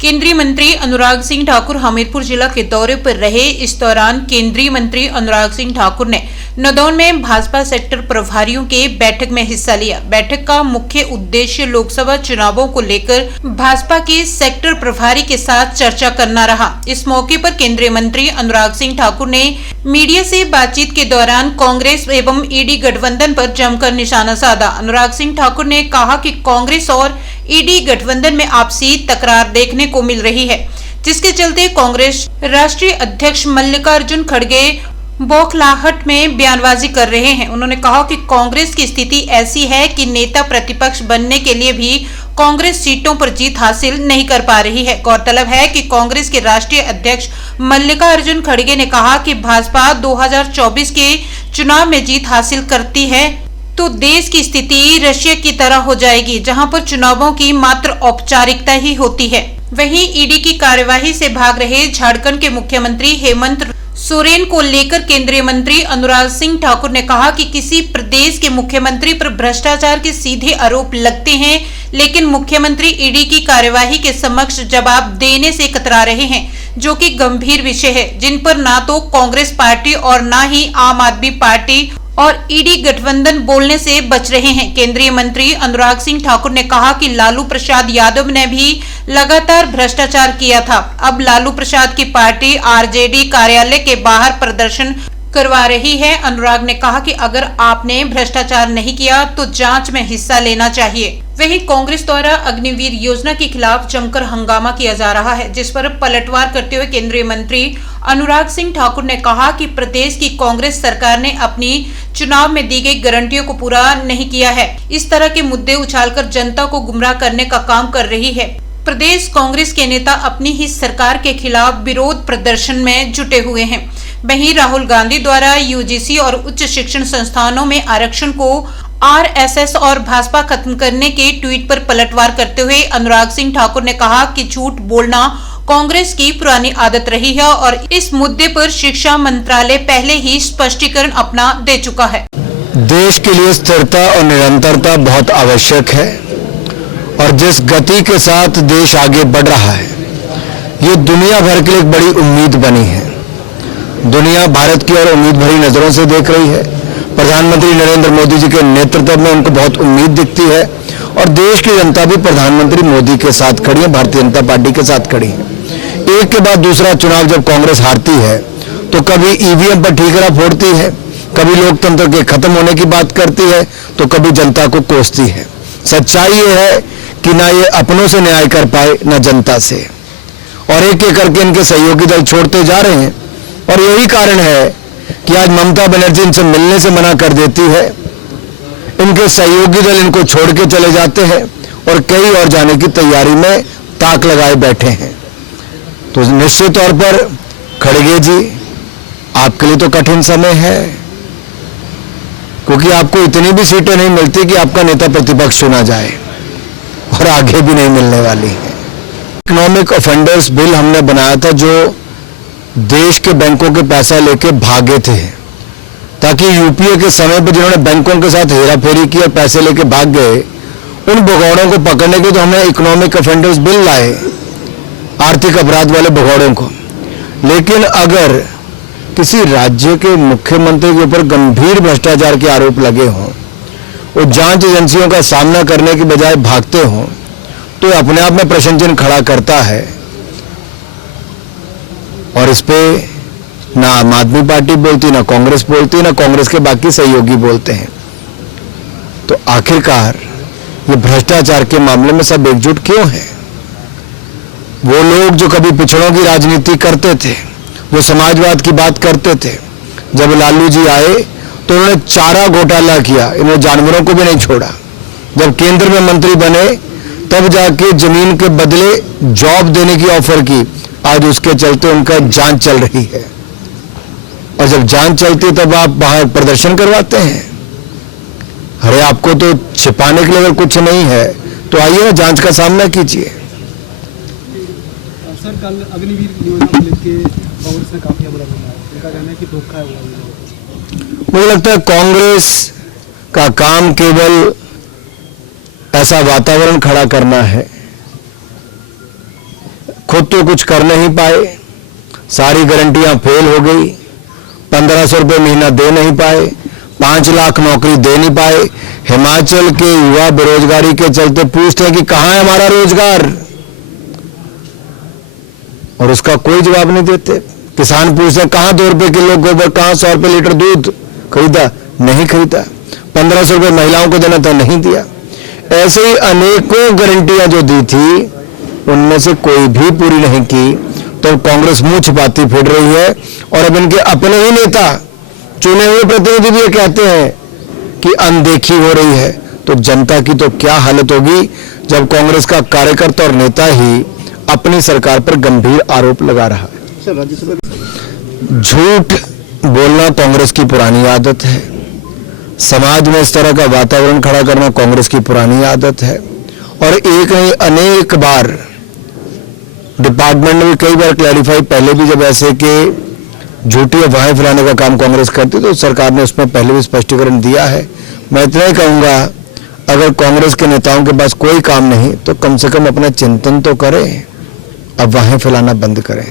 केंद्रीय मंत्री अनुराग सिंह ठाकुर हमीरपुर जिला के दौरे पर रहे। इस दौरान केंद्रीय मंत्री अनुराग सिंह ठाकुर ने नदौन में भाजपा सेक्टर प्रभारियों के बैठक में हिस्सा लिया। बैठक का मुख्य उद्देश्य लोकसभा चुनावों को लेकर भाजपा के सेक्टर प्रभारी के साथ चर्चा करना रहा। इस मौके पर केंद्रीय मंत्री अनुराग सिंह ठाकुर ने मीडिया से बातचीत के दौरान कांग्रेस एवं ईडी गठबंधन पर जमकर निशाना साधा। अनुराग सिंह ठाकुर ने कहा कि कांग्रेस और ईडी गठबंधन में आपसी तकरार देखने को मिल रही है, जिसके चलते कांग्रेस राष्ट्रीय अध्यक्ष मल्लिकार्जुन खड़गे बौखलाहट में बयानबाजी कर रहे हैं। उन्होंने कहा कि कांग्रेस की स्थिति ऐसी है कि नेता प्रतिपक्ष बनने के लिए भी कांग्रेस सीटों पर जीत हासिल नहीं कर पा रही है। गौरतलब है कि कांग्रेस के राष्ट्रीय अध्यक्ष मल्लिकार्जुन खड़गे ने कहा कि भाजपा 2024 के चुनाव में जीत हासिल करती है तो देश की स्थिति रशिया की तरह हो जाएगी, जहां पर चुनावों की मात्र औपचारिकता ही होती है। वहीं ईडी की कार्यवाही से भाग रहे झारखंड के मुख्यमंत्री हेमंत सोरेन को लेकर केंद्रीय मंत्री अनुराग सिंह ठाकुर ने कहा कि किसी प्रदेश के मुख्यमंत्री पर भ्रष्टाचार के सीधे आरोप लगते हैं, लेकिन मुख्यमंत्री ईडी की कार्यवाही के समक्ष जवाब देने से कतरा रहे हैं, जो कि गंभीर विषय है, जिन पर ना तो कांग्रेस पार्टी और ना ही आम आदमी पार्टी और ईडी गठबंधन बोलने से बच रहे हैं। केंद्रीय मंत्री अनुराग सिंह ठाकुर ने कहा कि लालू प्रसाद यादव ने भी लगातार भ्रष्टाचार किया था। अब लालू प्रसाद की पार्टी आरजेडी कार्यालय के बाहर प्रदर्शन करवा रही है। अनुराग ने कहा कि अगर आपने भ्रष्टाचार नहीं किया तो जांच में हिस्सा लेना चाहिए। वहीं कांग्रेस द्वारा अग्निवीर योजना के खिलाफ जमकर हंगामा किया जा रहा है, जिस पर पलटवार करते हुए केंद्रीय मंत्री अनुराग सिंह ठाकुर ने कहा कि प्रदेश की कांग्रेस सरकार ने अपनी चुनाव में दी गई गारंटियों को पूरा नहीं किया है। इस तरह के मुद्दे उछालकर जनता को गुमराह करने का काम कर रही है। प्रदेश कांग्रेस के नेता अपनी ही सरकार के खिलाफ विरोध प्रदर्शन में जुटे हुए हैं। वहीं राहुल गांधी द्वारा यूजीसी और उच्च शिक्षण संस्थानों में आरक्षण को आरएसएस और भाजपा खत्म करने के ट्वीट पर पलटवार करते हुए अनुराग सिंह ठाकुर ने कहा कि झूठ बोलना कांग्रेस की पुरानी आदत रही है और इस मुद्दे पर शिक्षा मंत्रालय पहले ही स्पष्टीकरण अपना दे चुका है। देश के लिए स्थिरता और निरंतरता बहुत आवश्यक है और जिस गति के साथ देश आगे बढ़ रहा है, ये दुनिया भर के लिए एक बड़ी उम्मीद बनी है। दुनिया भारत की ओर उम्मीद भरी नजरों से देख रही है। प्रधानमंत्री नरेंद्र मोदी जी के नेतृत्व में उनको बहुत उम्मीद दिखती है और देश की जनता भी प्रधानमंत्री मोदी के साथ खड़ी है, भारतीय जनता पार्टी के साथ खड़ी है। एक के बाद दूसरा चुनाव जब कांग्रेस हारती है तो कभी ईवीएम पर ठीकरा फोड़ती है, कभी लोकतंत्र के खत्म होने की बात करती है, तो कभी जनता को कोसती है। सच्चाई ये है कि ना ये अपनों से न्याय कर पाए न जनता से, और एक एक करके इनके सहयोगी दल छोड़ते जा रहे हैं। और यही कारण है कि आज ममता बनर्जी इनसे मिलने से मना कर देती है, इनके सहयोगी दल इनको छोड़ के चले जाते हैं और कई और जाने की तैयारी में ताक लगाए बैठे हैं। तो निश्चित तौर पर खड़गे जी, आपके लिए तो कठिन समय है, क्योंकि आपको इतनी भी सीटें नहीं मिलती कि आपका नेता प्रतिपक्ष चुना जाए, और आगे भी नहीं मिलने वाली है। इकोनॉमिक ऑफेंडर्स बिल हमने बनाया था, जो देश के बैंकों के पैसा लेके भागे थे, ताकि यूपीए के समय पर जिन्होंने बैंकों के साथ हेराफेरी की और पैसे लेके भाग गए, उन भगौड़ों को पकड़ने के तो हमने इकोनॉमिक ऑफेंडर्स बिल लाए, आर्थिक अपराध वाले भगौड़ों को। लेकिन अगर किसी राज्य के मुख्यमंत्री के ऊपर गंभीर भ्रष्टाचार के आरोप लगे हों, वो जांच एजेंसियों का सामना करने के बजाय भागते हों, तो अपने आप में प्रश्न चिन्ह खड़ा करता है। और इस पे ना आम आदमी पार्टी बोलती, ना कांग्रेस बोलती, ना कांग्रेस के बाकी सहयोगी बोलते हैं। तो आखिरकार ये भ्रष्टाचार के मामले में सब एकजुट क्यों है? वो लोग जो कभी पिछड़ों की राजनीति करते थे, जो समाजवाद की बात करते थे, जब लालू जी आए तो उन्होंने चारा घोटाला किया, इन्होंने जानवरों को भी नहीं छोड़ा। जब केंद्र में मंत्री बने तब जाके जमीन के बदले जॉब देने की ऑफर की, आज उसके चलते उनका जांच चल रही है। और जब जांच चलती तब आप बाहर प्रदर्शन करवाते हैं। अरे आपको तो छिपाने के लिए अगर कुछ नहीं है तो आइए ना, जांच का सामना कीजिए। सर, कल अग्निवीर योजना को लेकर कांग्रेस ने काफी बड़ा बोला है, उनका कहना है कि धोखा है वो। मुझे लगता है कांग्रेस का काम केवल ऐसा वातावरण खड़ा करना है खुद तो कुछ कर नहीं पाए, सारी गारंटियां फेल हो गई, 1500 रुपये महीना दे नहीं पाए, 5 लाख नौकरी दे नहीं पाए। हिमाचल के युवा बेरोजगारी के चलते पूछते हैं कि कहां है हमारा रोजगार, और उसका कोई जवाब नहीं देते। किसान पूछते हैं कहां 2 रुपए किलो गोबर, कहां 100 रुपए लीटर दूध खरीदा, नहीं खरीदा। 1500 रुपये महिलाओं को देना था, नहीं दिया। ऐसे ही अनेकों गारंटियां जो दी थी उनमें से कोई भी पूरी नहीं की, तो कांग्रेस मुंह छिपाती फिर रही है। और अब इनके अपने ही नेता, चुने हुए प्रतिनिधि भी ये कहते हैं कि अनदेखी हो रही है, तो जनता की तो क्या हालत होगी जब कांग्रेस का कार्यकर्ता और नेता ही अपनी सरकार पर गंभीर आरोप लगा रहा है। झूठ बोलना कांग्रेस की पुरानी आदत है, समाज में इस तरह का वातावरण खड़ा करना कांग्रेस की पुरानी आदत है, और एक नहीं अनेक बार डिपार्टमेंट ने भी कई बार क्लैरिफाई, पहले भी जब ऐसे के झूठी अफवाहें फैलाने का काम कांग्रेस करती तो सरकार ने उसमें पहले भी स्पष्टीकरण दिया है। मैं इतना ही कहूंगा, अगर कांग्रेस के नेताओं के पास कोई काम नहीं तो कम से कम अपना चिंतन तो करें, अफवाहें फैलाना बंद करें।